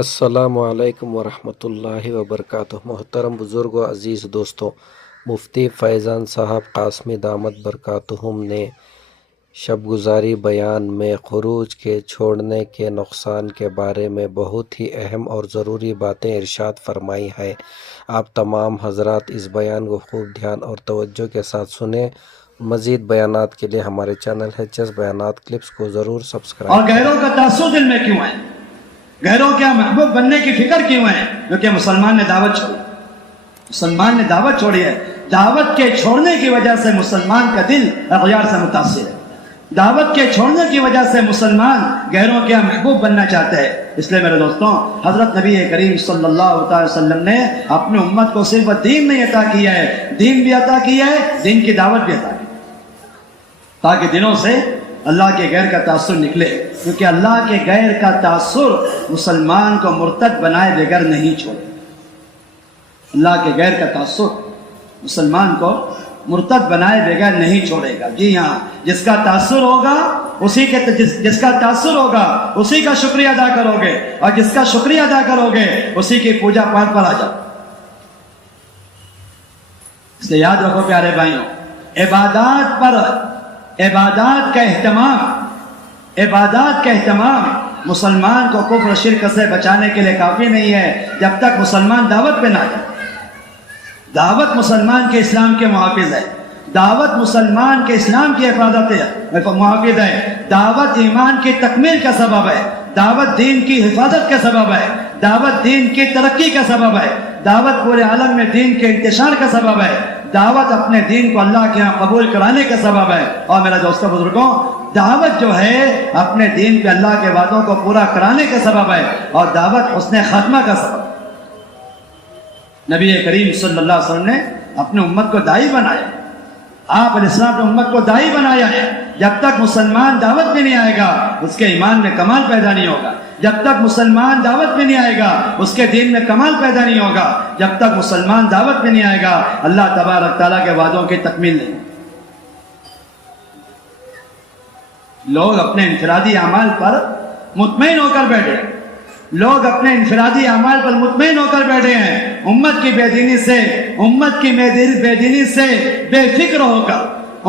السلام علیکم ورحمۃ اللہ وبرکاتہ۔ محترم بزرگوں، عزیز دوستوں، مفتی فیضان صاحب قاسمی دامت برکاتہم نے شب گزاری بیان میں خروج کے چھوڑنے کے نقصان کے بارے میں بہت ہی اہم اور ضروری باتیں ارشاد فرمائی ہیں۔ آپ تمام حضرات اس بیان کو خوب دھیان اور توجہ کے ساتھ سنیں۔ مزید بیانات کے لیے ہمارے چینل HS بیانات کلپس کو ضرور سبسکرائب اور غیروں کا تعصب دل میں کیوں ہے؟ غیروں کے محبوب بننے کی فکر کیوں ہے؟ کیونکہ مسلمان نے دعوت چھوڑی، مسلمان نے دعوت چھوڑی ہے۔ دعوت کے چھوڑنے کی وجہ سے مسلمان کا دل اغیار سے متاثر ہے۔ دعوت کے چھوڑنے کی وجہ سے مسلمان غیروں کے محبوب بننا چاہتے ہیں۔ اس لیے میرے دوستوں، حضرت نبی کریم صلی اللہ علیہ وسلم نے اپنی امت کو صرف دین نہیں عطا کیا ہے، دین بھی عطا کیا ہے، دین کی دعوت بھی عطا کی، تاکہ دنوں سے اللہ کے غیر کا تاثر نکلے۔ کیونکہ اللہ کے غیر کا تاثر مسلمان کو مرتد بنائے بغیر نہیں چھوڑے۔ اللہ کے غیر کا تاثر مسلمان کو مرتد بنائے بغیر نہیں چھوڑے گا۔ جی ہاں، جس کا تاثر ہوگا جس کا تاثر ہوگا اسی کا شکریہ ادا کرو گے، اور جس کا شکریہ ادا کرو گے اسی کی پوجا پاٹ پر آ جاؤ۔ اس لیے یاد رکھو پیارے بھائیوں، عبادات کا اہتمام مسلمان کو کفر شرک سے بچانے کے لیے کافی نہیں ہے جب تک مسلمان دعوت پہ نہ جائے۔ دعوت مسلمان کے اسلام کے محافظ ہے، دعوت مسلمان کے اسلام کی حفاظت محافظ ہے، دعوت ایمان کی تکمیل کا سبب ہے، دعوت دین کی حفاظت کا سبب ہے، دعوت دین کی ترقی کا سبب ہے، دعوت پورے عالم میں دین کے انتشار کا سبب ہے، دعوت اپنے دین کو اللہ کے ہاں قبول کرانے کا سبب ہے۔ اور میرے دوستوں بزرگوں، دعوت جو ہے اپنے دین پہ اللہ کے وعدوں کو پورا کرانے کا سبب ہے، اور دعوت حسن خاتمہ کا سبب ہے۔ نبی کریم صلی اللہ علیہ وسلم نے اپنے امت کو داعی بنایا، آپ علیہ السلام نے امت کو داعی بنایا ہے۔ جب تک مسلمان دعوت میں نہیں آئے گا اس کے ایمان میں کمال پیدا نہیں ہوگا، جب تک مسلمان دعوت میں نہیں آئے گا اس کے دین میں کمال پیدا نہیں ہوگا، جب تک مسلمان دعوت میں نہیں آئے گا اللہ تبارک تعالیٰ کے وعدوں کی تکمیل نہیں۔ لوگ اپنے انفرادی اعمال پر مطمئن ہو کر بیٹھے، لوگ اپنے انفرادی اعمال پر مطمئن ہو کر بیٹھے ہیں، امت کی بے دینی سے بے فکر ہو کر،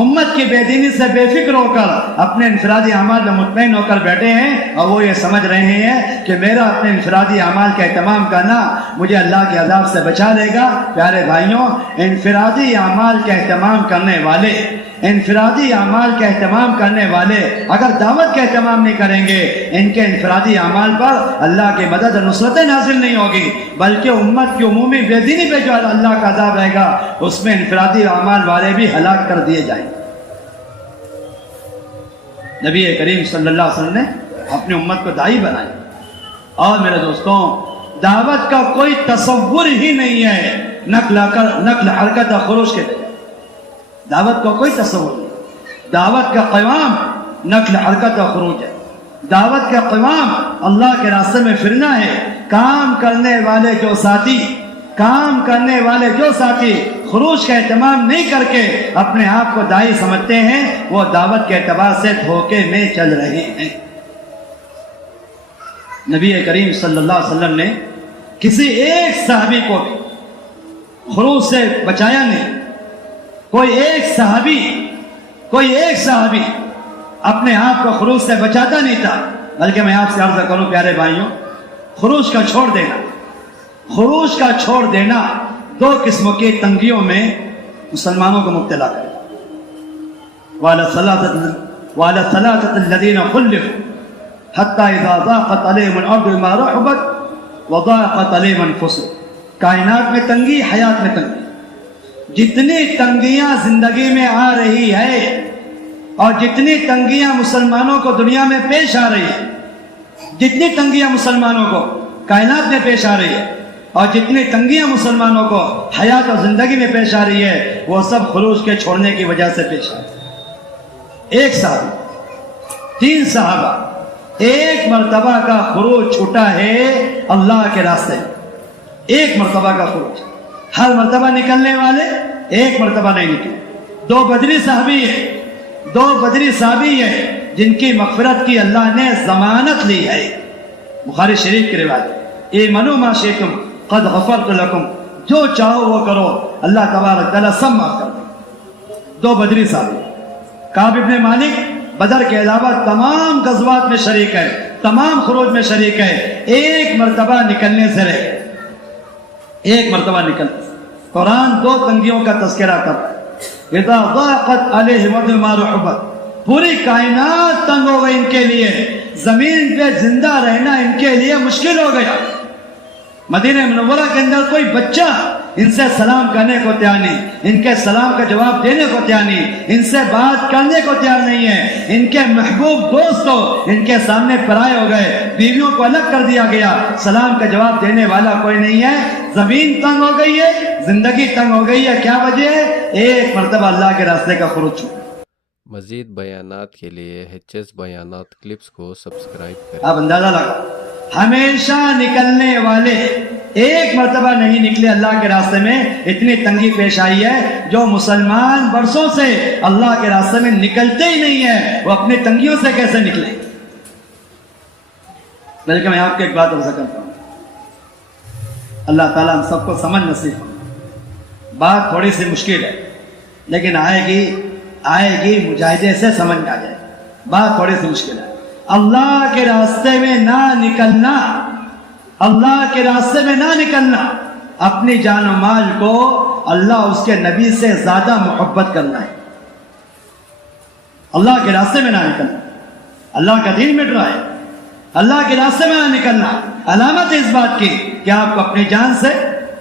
امت کی بے دینی سے بے فکر ہو کر اپنے انفرادی اعمال میں مطمئن ہو کر بیٹھے ہیں، اور وہ یہ سمجھ رہے ہیں کہ میرا اپنے انفرادی اعمال کا اہتمام کرنا مجھے اللہ کے عذاب سے بچا لے گا۔ پیارے بھائیوں، انفرادی اعمال کا اہتمام کرنے والے اگر دعوت کا اہتمام نہیں کریں گے، ان کے انفرادی اعمال پر اللہ کی مدد اور نصرت نازل نہیں ہوگی، بلکہ امت کی عمومی بے دینی پہ جو اللہ کا عذاب رہے گا اس میں انفرادی اعمال والے بھی ہلاک کر دیے جائیں گے۔ نبی کریم صلی اللہ علیہ وسلم نے اپنی امت کو داعی بنایا، اور میرے دوستوں، دعوت کا کوئی تصور ہی نہیں ہے نقل حرکت اور خروج کے بجائے۔ دعوت کا کوئی تصور نہیں، دعوت کا قیام نقل حرکت اور خروج ہے، دعوت کا قیام اللہ کے راستے میں پھرنا ہے۔ کام کرنے والے جو ساتھی خروج کا اہتمام نہیں کر کے اپنے آپ کو داعی سمجھتے ہیں، وہ دعوت کے اعتبار سے دھوکے میں چل رہے ہیں۔ نبی کریم صلی اللہ علیہ وسلم نے کسی ایک صحابی کو بھی خروج سے بچایا نہیں۔ کوئی ایک صحابی اپنے آپ کو خروج سے بچاتا نہیں تھا، بلکہ میں آپ سے عرض کروں پیارے بھائیوں، خروج کا چھوڑ دینا دو قسموں کی تنگیوں میں مسلمانوں کو مبتلا کرے۔ وَعَلَى الثَّلَاثَةِ الَّذِينَ خُلِّفُوا حَتَّى إِذَا ضَاقَتْ عَلَيْهِمُ الْأَرْضُ بِمَا رَحُبَتْ وَضَاقَتْ عَلَيْهِمْ أَنفُسُهُمْ۔ کائنات میں تنگی، حیات میں تنگی، جتنی تنگیاں زندگی میں آ رہی ہے اور جتنی تنگیاں مسلمانوں کو دنیا میں پیش آ رہی ہے، جتنی تنگیاں مسلمانوں کو کائنات میں پیش آ رہی ہے اور جتنی تنگیاں مسلمانوں کو حیات اور زندگی میں پیش آ رہی ہے، وہ سب خروج کے چھوڑنے کی وجہ سے پیش آ رہی ہے۔ ایک صحابی، 3 صحابہ، ایک مرتبہ کا خروج چھوٹا ہے اللہ کے راستے، ایک مرتبہ کا خروج، ہر مرتبہ نکلنے والے ایک مرتبہ نہیں نکلے۔ 2 بدری صحابی ہیں جن کی مغفرت کی اللہ نے ضمانت لی ہے۔ بخاری شریف کی روایت، ईमनु मा शिअ्तुम क़द गफ़रतु लकुम, जो चाहो वो करो, अल्लाह तबारक तआला सब माफ कर दे। दो बदरी साहब, काब इब्ने मालिक बदर के अलावा तमाम गज़वात में शरीक है, तमाम खुरूज में शरीक है, एक मरतबा निकलने से रहे, एक मरतबा निकलने से। कुरान दो तंगियों का तज़किरा करता है, इज़ा ज़ाक़त अलैहिम अर्दु बिमा रहुबत, पूरी कायनात तंग हो गई इनके लिए, जमीन पे जिंदा रहना इनके लिए मुश्किल हो गया। मदीना मुनव्वरा के अंदर कोई बच्चा इनसे सलाम करने को तैयार नहीं, इनके सलाम का जवाब देने को तैयार नहीं, इनसे बात करने को तैयार नहीं है। इनके महबूब दोस्त तो इनके सामने पराये हो गए, बीवियों को अलग कर दिया गया, सलाम का जवाब देने वाला कोई नहीं है। जमीन तंग हो गई है, जिंदगी तंग हो गई है। क्या वजह है? एक मरतबा अल्लाह के रास्ते का खुरूज। मज़ीद बयानात के लिए HS बयानात क्लिप्स को सब्सक्राइब करें। अब अंदाजा लगा, हमेशा निकलने वाले एक मरतबा नहीं निकले अल्लाह के रास्ते में, इतनी तंगी पेश आई है। जो मुसलमान बरसों से अल्लाह के रास्ते में निकलते ही नहीं है, वो अपनी तंगियों से कैसे निकले? बल्कि मैं आपको एक बात अर्ज़ करता हूँ, अल्लाह ताला हम सबको समझ नसीब हो। बात थोड़ी सी मुश्किल है, लेकिन आएगी मुजाहिदे से समझ में आ जाए। बात थोड़ी सी मुश्किल है। अल्लाह के रास्ते में ना निकलना, अल्लाह के रास्ते में ना निकलना, अपनी जान और माल को अल्लाह उसके नबी से ज्यादा मोहब्बत करना है। अल्लाह के रास्ते में ना निकलना, अल्लाह का दीन मिट रहा है, अल्लाह के रास्ते में ना निकलना अलामत है इस बात की कि आपको अपनी जान से,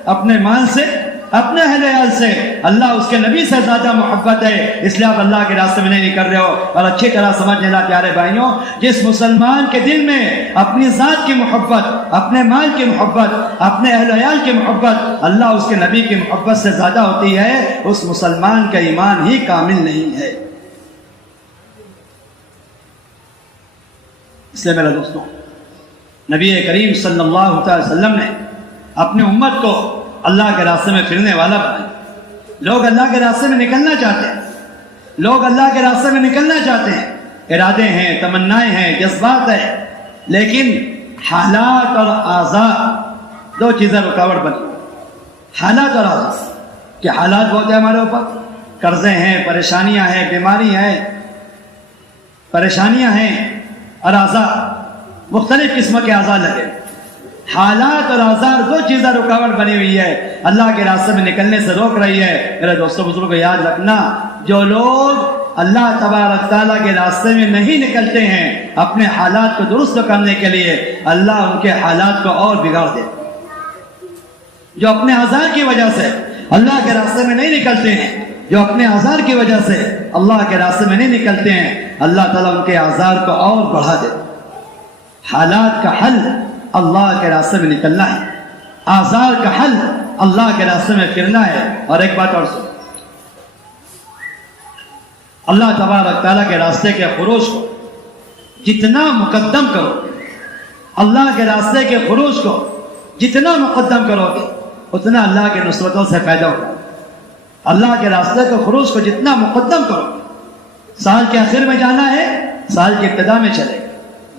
अपने माल से, अपने अहले से अल्लाह उसके नबी से ज्यादा मोहब्बत है, इसलिए आप अल्लाह के रास्ते में नहीं निकल रहे हो। और अच्छी तरह समझ लेना प्यारे भाइयों, जिस मुसलमान के दिल में अपनी जात की मोहब्बत, अपने माल की मोहब्बत, अपने अहले की मोहब्बत अल्लाह उसके नबी की मोहब्बत से ज्यादा होती है, उस मुसलमान का ईमान ही कामिल नहीं है। इसलिए मेरे दोस्तों, नबी करीम सल्लल्लाहु अलैहि वसल्लम ने अपनी उम्मत को अल्लाह के रास्ते में फिरने वाला बनाया। लोग अल्लाह के रास्ते में निकलना चाहते हैं, लोग अल्लाह के रास्ते में निकलना चाहते हैं, इरादे हैं, तमन्नाएं हैं, जज्बात है, लेकिन हालात और आज़ाद दो चीजें रुकावट बनी। हालात और आज़ाद, कि हालात बहुत है हमारे ऊपर, कर्जे हैं, परेशानियां हैं, बीमारी है, परेशानियां हैं, और आज़ाद मुख्तलिफ किस्म के आज़ाद लगे। हालात और आज़ार दो चीजें रुकावट बनी हुई है, अल्लाह के रास्ते में निकलने से रोक रही है। मेरे दोस्तों बुजुर्गों को याद रखना, जो लोग अल्लाह तबारक तआला के रास्ते में नहीं निकलते हैं अपने हालात को दुरुस्त करने के लिए, अल्लाह उनके हालात को और बिगाड़ दे। जो अपने आज़ार की वजह से अल्लाह के रास्ते में नहीं निकलते हैं, जो अपने आज़ार की वजह से अल्लाह के रास्ते में नहीं निकलते हैं, अल्लाह ताला उनके आज़ार को और बढ़ा दे। हालात का हल अल्लाह के रास्ते में निकलना है, आज़ार का हल अल्लाह के रास्ते में फिरना है। और एक बात और सुन, अल्लाह तबारक तआला के रास्ते के खुरूज को जितना मुकद्दम करो, अल्लाह के रास्ते के खुरूज को जितना मुकद्दम करोगे, उतना अल्लाह के नुसरतों से पैदा होगा। अल्लाह के रास्ते के खुरूज को जितना मुकद्दम करोगे, साल के आखिर में जाना है, साल की इब्तिदा में चलेगा,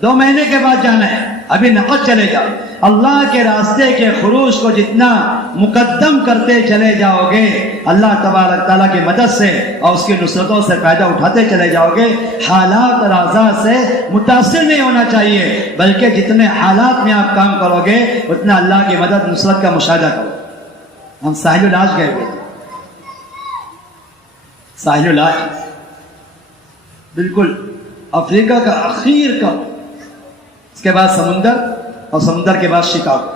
2 महीने के बाद जाना है, अभी नकद चले जाओ। अल्लाह के रास्ते के खुरूज को जितना मुकद्दम करते चले जाओगे, अल्लाह तबारक तआला की मदद से और उसकी नुसरतों से फायदा उठाते चले जाओगे। हालात और आज़ाद से मुतासिर नहीं होना चाहिए, बल्कि जितने हालात में आप काम करोगे, उतना अल्लाह की मदद नुसरत का मुशाहिदा करो। हम साहिल आज गए थे, साहिल आज बिल्कुल अफ्रीका का आखिर का, इसके बाद समुंदर, और समुंदर के बाद शिकागो,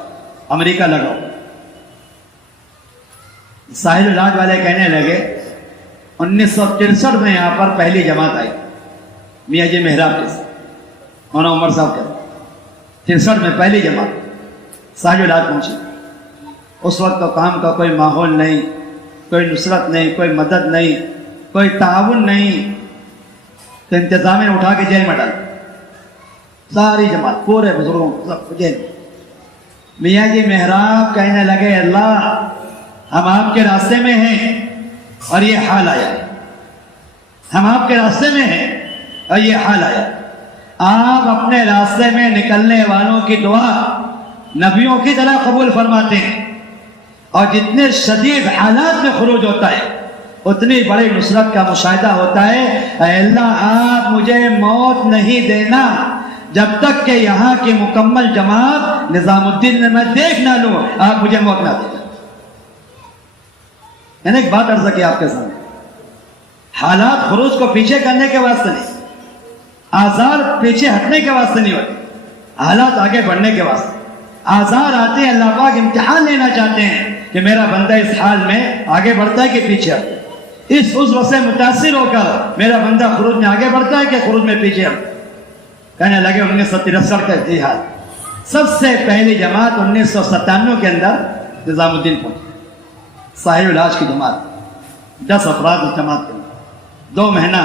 अमेरिका लगाओ। साहिल राज वाले कहने लगे 1963 में यहां पर पहली जमात आई, मियाँ जी मेहराब के साथ, मौलाना उमर साहब के 63 में पहली जमात साहिल राज पहुंची। उस वक्त तो काम का कोई माहौल नहीं, कोई नुसरत नहीं, कोई मदद नहीं, कोई ताउन नहीं, तो इंतजामिया उठा के जेल में डाल, सारी जमात, पूरे बुजुर्गों को सब जेल। मियाँ जी मेहराब कहने लगे, अल्लाह हम आपके रास्ते में हैं और ये हाल आया, हम आपके रास्ते में हैं और ये हाल आया। आप अपने रास्ते में निकलने वालों की दुआ नबियों की तरह कबूल फरमाते हैं और जितने शदीद हालात में खुरूज होता है उतनी बड़ी नुसरत का मुशाहिदा होता है। ऐ अल्लाह आप मुझे मौत नहीं देना जब तक कि यहाँ की मुकम्मल जमात निजामुद्दीन में मैं देख ना लूं, आप मुझे मौत ना देना। मैंने एक बात अर्ज की आपके सामने, हालात खुरूज को पीछे करने के वास्ते नहीं, आजार पीछे हटने के वास्ते नहीं होते, हालात आगे बढ़ने के वास्ते। आजार आते हैं, अल्लाह पाक इम्तिहान लेना चाहते हैं कि मेरा बंदा इस हाल में आगे बढ़ता है कि पीछे हटता है, इस उज़्र से मुतासिर होकर मेरा बंदा खुरूज में आगे बढ़ता है कि खुरूज में पीछे हटता है। कहने लगे 1963 का इतिहास, सबसे पहली जमात 1997 के अंदर निजामुद्दीन पहुंची, साहिब इलाज की जमात, 10 अफराद उस जमात के अंदर 2 महीना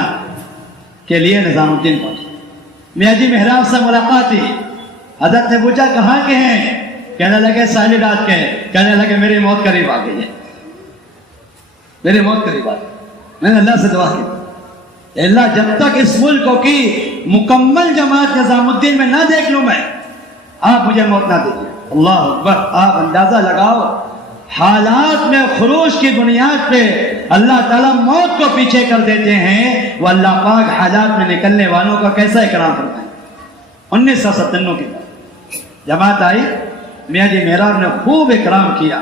के लिए निजामुद्दीन पहुंचे। मियाँ जी मेहराब से मुलाकात हुई, हजरत ने पूछा कहाँ के हैं? कहने लगे साहिब इलाज के हैं। कहने लगे मेरी मौत करीब आ गई है, मेरी मौत करीब आ गई। मैंने अल्लाह से दुआ की, अल्लाह जब तक इस मुल्क की मुकम्मल जमात निजामुद्दीन में ना देख लूं मैं, आप मुझे मौत ना दीजिए। अल्लाह अकबर। आप अंदाजा लगाओ हालात में खुरूज की बुनियाद पे अल्लाह ताला मौत को पीछे कर देते हैं, वो अल्लाह पाक हालात में निकलने वालों का कैसा इकराम करता है। 1997 की जमात आई, मियाँ जी मेहराब ने खूब इकराम किया।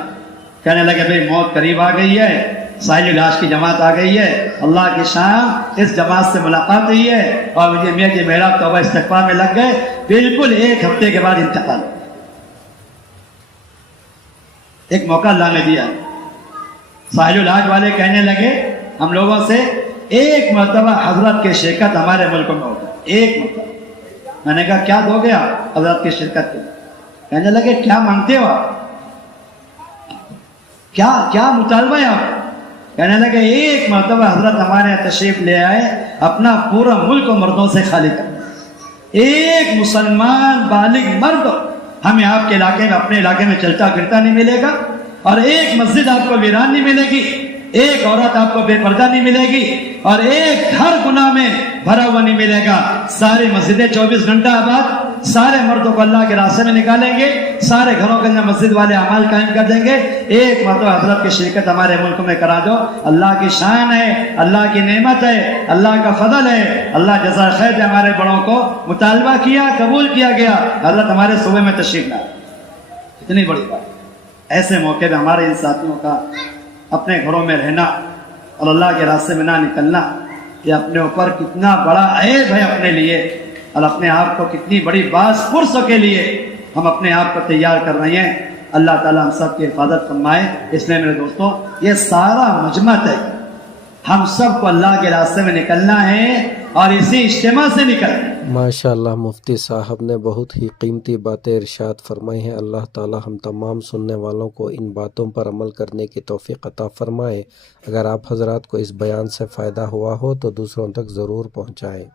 कहने लगे भाई मौत करीब आ गई है, साहिब इलाज की जमात आ गई है, अल्लाह की शाम इस जमात से मुलाकात हुई है और मुझे मियाँ जी मेहराब तौबा इस्तिग़फ़ार में लग गए। बिल्कुल 1 हफ्ते के बाद इंतकाल। एक मौका अल्लाह ने दिया, साहिब इलाज वाले कहने लगे हम लोगों से एक मरतबा हजरत की शिरकत हमारे मुल्क में होगा, एक मरतबा। मैंने कहा क्या दोगे आप हजरत की शिरकत के? कहने लगे क्या मांगते हो आप, क्या क्या मुतालबा है आप? कहने लगे एक मरतबा हजरत हमारे यहाँ तशरीफ ले आए, अपना पूरा मुल्क मर्दों से खाली कर, एक मुसलमान बालिग मर्द हमें आपके इलाके में, अपने इलाके में चलता फिरता नहीं मिलेगा, और एक मस्जिद आपको वीरान नहीं मिलेगी, एक औरत आपको बेपर्दा नहीं मिलेगी, और एक घर गुनाह में भरा हुआ नहीं मिलेगा। सारी मस्जिदें 24 घंटा आबाद, सारे मर्दों को अल्लाह के रास्ते में निकालेंगे, सारे घरों के अंदर मस्जिद वाले अमाल कायम कर देंगे। एक मरतबा हजरत की शिरकत हमारे मुल्क में करा दो। अल्लाह की शान है, अल्लाह की नेमत है, अल्लाह का फजल है, अल्लाह जज़ा खैर दे। हमारे बड़ों को मुतालबा किया, कबूल किया गया, हजरत हमारे सूबे में तशरीफ लाए। इतनी बड़ी बात। ऐसे मौके पर हमारे इन साथियों का अपने घरों में रहना और अल्लाह के रास्ते में ना निकलना, ये अपने ऊपर कितना बड़ा ऐब है अपने लिए, और अपने आप को कितनी बड़ी बास पुरसों के लिए हम अपने आप को तैयार कर रहे हैं। अल्लाह ताला हम सब की हिफाजत फरमाए। इसलिए मेरे दोस्तों ये सारा मजमा है, हम सब को अल्लाह के रास्ते में निकलना है और इसी इज्तिमा से निकलना है। माशाअल्लाह मुफ्ती साहब ने बहुत ही कीमती बातें इरशाद फरमाई हैं। अल्लाह ताला हम तमाम सुनने वालों को इन बातों पर अमल करने की तौफीक अता फरमाए। अगर आप हजरात को इस बयान से फ़ायदा हुआ हो तो दूसरों तक ज़रूर पहुँचाएँ।